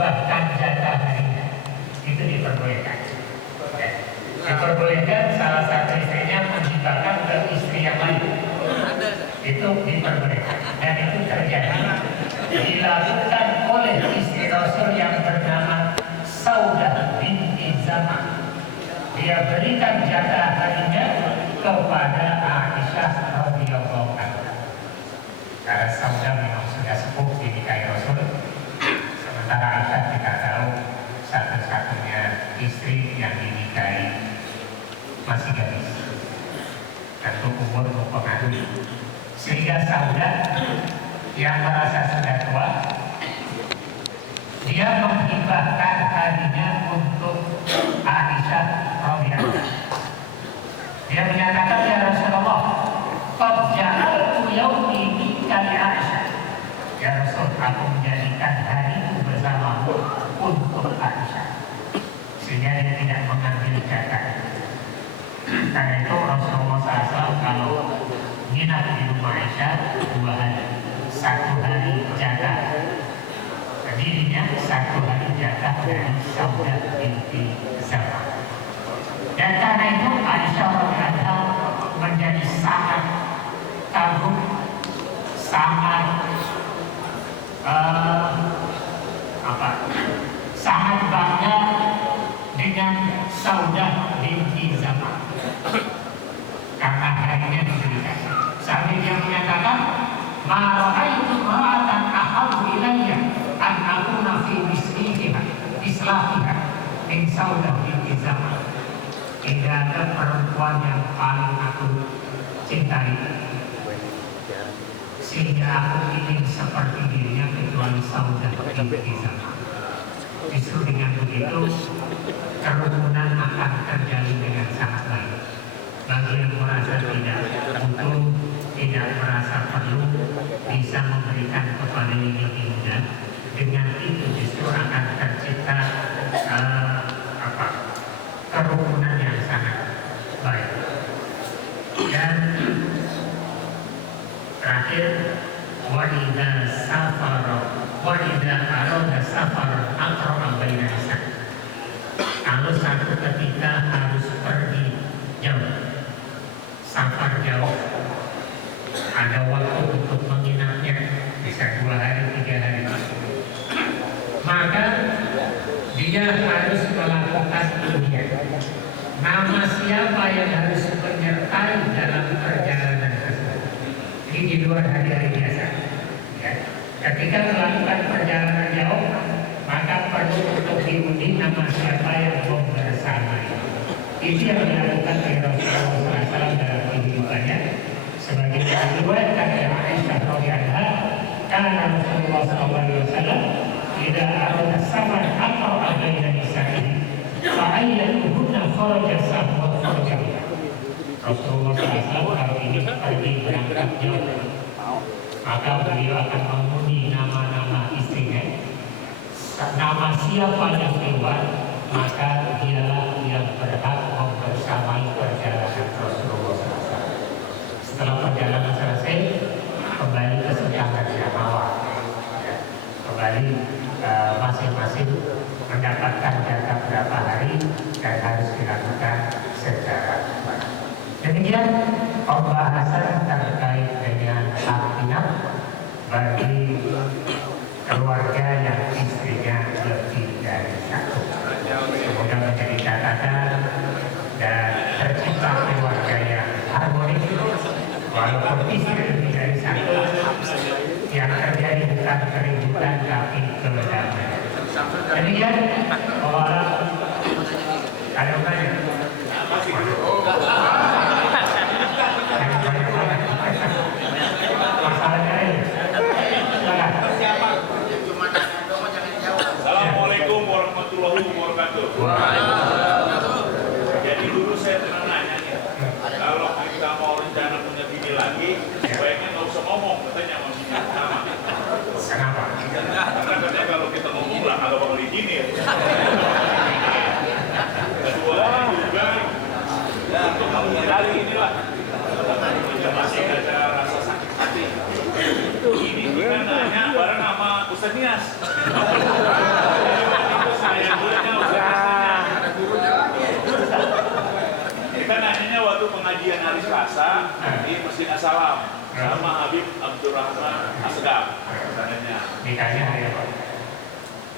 menghibahkan jatah harinya, itu diperbolehkan. Ya. Diperbolehkan salah satu istrinya menghibahkan ke istri yang lain, itu diperbolehkan, dan itu terjadi dilakukan oleh istri Rasul yang bernama Saudah binti Zam'ah. Dia berikan jatah harinya kepada Aisyah radhiyallahu anha. Karena Saudah memang sudah sepuh dinikahi Rasul, sementara Aisyah kita tahu satu-satunya istri yang dinikahi masih gadis, tentu umur mempengaruhi, sehingga Saudah yang merasa sudah tua, dia menghibahkan harinya untuk Aisyah radhiyallahu anha. Dia menyatakan, ya Rasulullah, qad ja'altu yaumi minka li Aisyah. Ya Rasul, aku menjadikan hariku bersamamu untuk Aisyah, sehingga dia tidak mengambil jatah. Karena itu Rasulullah SAW kalau nginap di rumah Aisyah 2 hari, 1 hari jatah dirinya, 1 hari jatah dari Saudah binti Zam'ah. Dan karena itu Aisyah radhiyallahu menjadi sangat kagum, sangat sangat bangga dengan Saudah binti Zam'ah karena harinya diberikan. Sampai dia menyatakan, ma ra'aitu ra'atan ahabbu ilayya an akuna fi islahiha min Saudah binti Zam'ah. Tidak ada perempuan yang paling aku cintai sehingga aku ingin seperti dirinya kecuali Saudah binti Zam'ah. Justru dengan begitu kerukunan akan terjalin dengan sangat baik. Bagi yang merasa tidak butuh, tidak merasa perlu, bisa memberikan kepada yang lebih muda. Dengan itu justru akan tercipta kerukunan yang sangat baik. Dan terakhir, wanita arada safar aqra'a baina nisa. Kalau satu ketika harus pergi jauh, safar jauh, ada waktu untuk menginapnya, bisa 2 hari, 3 hari, maka dia harus melakukan ujian. Nama siapa yang harus menyertai dalam perjalanan tersebut? Ini di luar hari-hari biasa. Ya. Ketika melakukan perjalanan jauh, maka perlu untuk diundi nama siapa yang mau bersamai. Ini yang dilakukan oleh Rasulullah SAW dalam kehidupannya. Sebagai diriwayatkan oleh Aisyah radhiyallahu anha, karena Rasulullah SAW tidak arada safar aqra'a baina nisa'ihi fa'ayyatuhunna kharaja sahwa kharaja. Rasulullah SAW kalau ini pergi berangkat jauh, maka beliau akan mengundi nama-nama istrinya. Nama siapa yang keluar, maka dialah yang berhak membersamai perjalanan Rasulullah SAW. Setelah perjalanan selesai, kembali ke sedangkan yang awal. Kembali masing-masing mendapatkan jatah berapa hari dan harus dilakukan secara baik. Demikian pembahasan terkait dengan hak inap bagi keluarga yang istrinya lebih dari 1. Semoga menjadi catatan dan tercipta keluarga yang harmonis, walaupun istri lebih dari 1, yang terjadi bukan keributan tapi kedamaian. Demikian orang ada banyak. Assalamualaikum warahmatullahi wabarakatuh. Jadi dulu saya pernah nanya nih, kalau kita mau rencana punya bini lagi, sebaiknya nggak usah ngomong, katanya sama bini pertama. Kenapa? Karena katanya kalau kita ngomong lah, kalau mau diizinin. Kedua juga untuk menghindari inilah, masih ada rasa sakit hati. Ini kita nanya bareng sama Ustaz Nias. Masjid Assalam sama Habib Abdurrahman Asgaf katanya. Nikahnya hari apa?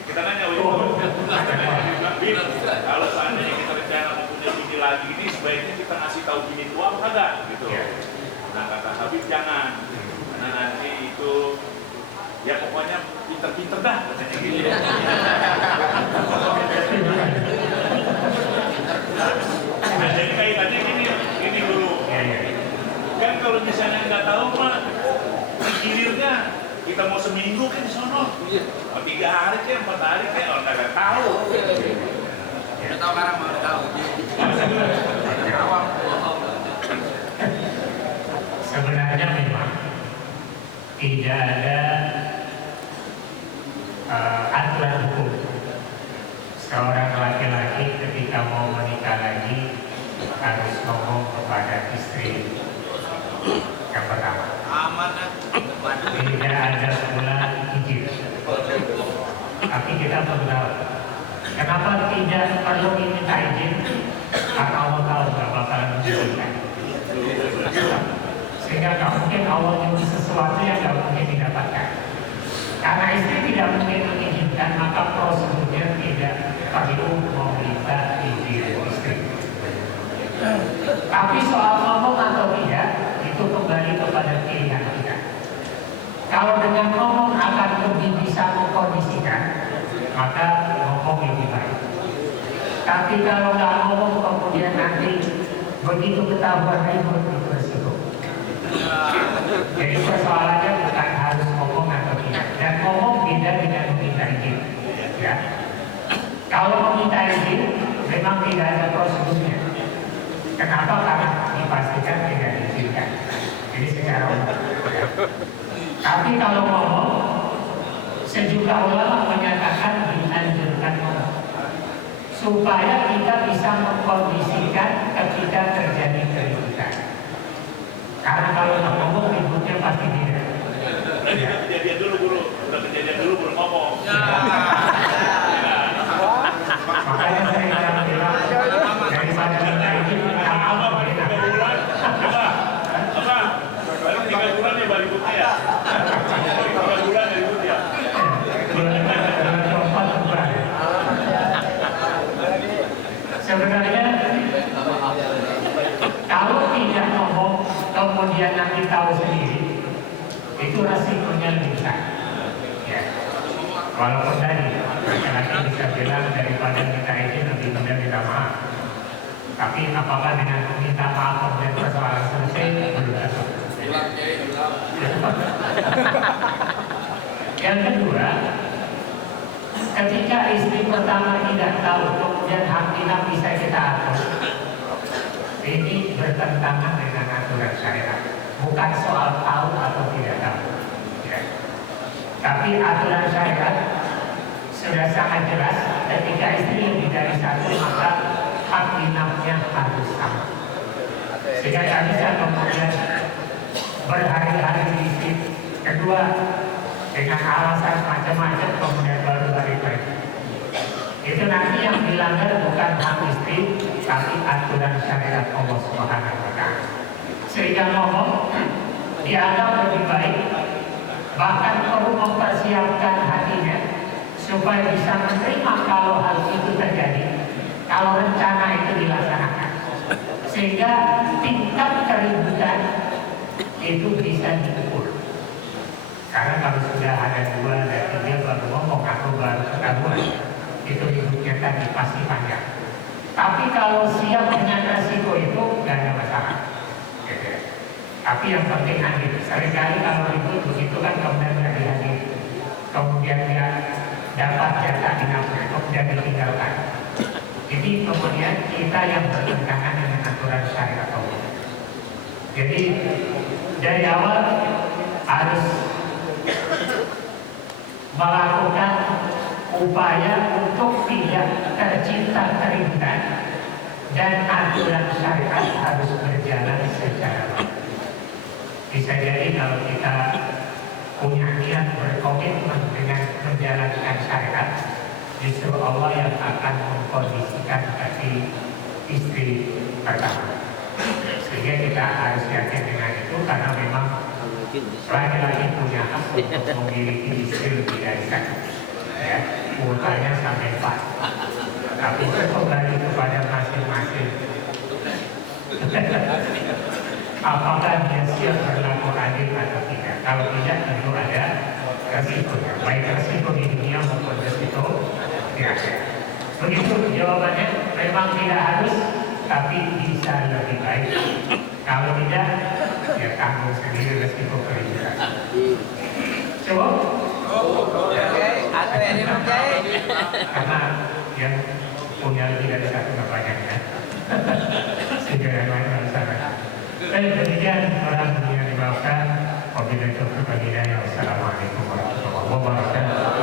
Kita nanya Habib, kalau seandainya kita rencana mau punya bini lagi ini sebaiknya kita ngasih tahu bini tua apa enggak gitu. Nah kata Habib jangan, karena nanti itu ya pokoknya pinter-pinter dah katanya gitu. Nah, jadi kaitannya gini dulu. Kan kalau misalnya nggak tahu mah hilirnya kita mau seminggu kan di sono. 3 hari kan 4 hari kan orang nggak tahu. Udah tahu sekarang mau tahu. Sebenarnya memang tidak ada aturan hukum seorang laki-laki ketika mau menikah lagi harus ngomong kepada istri yang pertama. Aman kan? Tidak ada pula izin. Tapi kita perlu tahu kenapa tidak perlu minta izin, karena Allah tahu nggak bakalan mengizinkan. Sehingga nggak mungkin Allah nyuruh sesuatu yang nggak mungkin didapatkan. Karena istri tidak mungkin mengizinkan, maka prosedurnya tidak perlu meminta izin istri. Tapi soal ngomong atau tidak, itu kembali kepada pilihan kita. Kalau dengan ngomong akan lebih bisa mengkondisikan, maka ngomong lebih baik. Tapi kalau nggak ngomong kemudian nanti begitu ketahuan ribut, itu resiko. Jadi persoalannya bukan harus ngomong atau tidak, dan ngomong beda dengan meminta izin. Ya. Kalau meminta izin, memang tidak ada prosedurnya. Kenapa? Karena dipastikan tidak diizinkan. Jadi secara umum. Tapi kalau ngomong, sejumlah ulama menyatakan dianjurkan ngomong supaya kita bisa mengkondisikan ketika terjadi keributan. Karena kalau nggak ngomong, ributnya pasti tidak. Berarti udah kejadian dulu guru, udah kejadian dulu baru ngomong. Makanya saya bilang daripada minta izin, minta maaf. Baru 3 bulan ya baru ributnya ya. 3 bulan ya ribut ya. Sebenarnya kalau tidak ngomong kemudian nanti tahu sendiri, itu resikonya lebih besar. Ya. Walaupun tadi laki-laki bisa bilang daripada minta izin lebih mudah minta maaf. Tapi apakah dengan minta maaf kemudian persoalan selesai? Belum tentu. Yang kedua, ketika istri pertama tidak tahu, kemudian hak inap bisa kita atur, ini bertentangan dengan aturan syariat. Bukan soal tahu atau tidak tahu, ya. Tapi aturan syariat sudah sangat jelas. Ketika istri lebih dari satu, maka hak inapnya harus sama. Sehingga tidak bisa kemudian berhari-hari di istri kedua dengan alasan macam-macam kemudian baru balik lagi. Itu nanti yang dilanggar bukan hak istri, tapi aturan syariat Allah Subhanahu wa Ta'ala. Sehingga ngomong dianggap lebih baik, bahkan perlu mempersiapkan hatinya supaya bisa menerima kalau hal itu terjadi, kalau rencana itu dilaksanakan, sehingga tingkat keributan itu bisa diukur. Karena kalau sudah ada 2 dan 3 baru ngomong atau baru ketahuan, itu hidupnya tadi pasti panjang. Tapi kalau siap dengan resiko itu nggak ada masalah. Gitu. Tapi yang penting hadir. Seringkali kalau ribut begitu kan kemudian nggak dihadiri, kemudian dia dapat jatah inapnya, kemudian ditinggalkan. Jadi kemudian kita yang bertentangan dengan aturan syariat Allah. Jadi dari awal harus melakukan upaya untuk tidak tercipta keributan, dan aturan syariat harus berjalan secara baik. Bisa jadi kalau kita punya niat berkomitmen dengan menjalankan syariat, justru Allah yang akan mengkondisikan hati istri pertama. Sehingga kita harus yakin dengan itu karena memang laki-laki punya hak untuk memiliki istri lebih dari satu. Ya, kuotanya sampai 4. Tapi itu kembali kepada masing-masing. Apakah dia siap berlaku adil atau tidak? Kalau tidak, tentu ada resikonya. Baik resiko di dunia maupun resiko di akhirat. Begitu jawabannya, memang tidak harus, tapi bisa lebih baik. Kalau tidak, ya tanggung sendiri resiko keributan. Coba? Karena yang punya lebih dari satu nggak banyak ya. Sehingga yang lain harus ada. Demikian orang dunia dimaafkan. Wabillahi taufiq wal hidayah. Wassalamualaikum warahmatullahi wabarakatuh.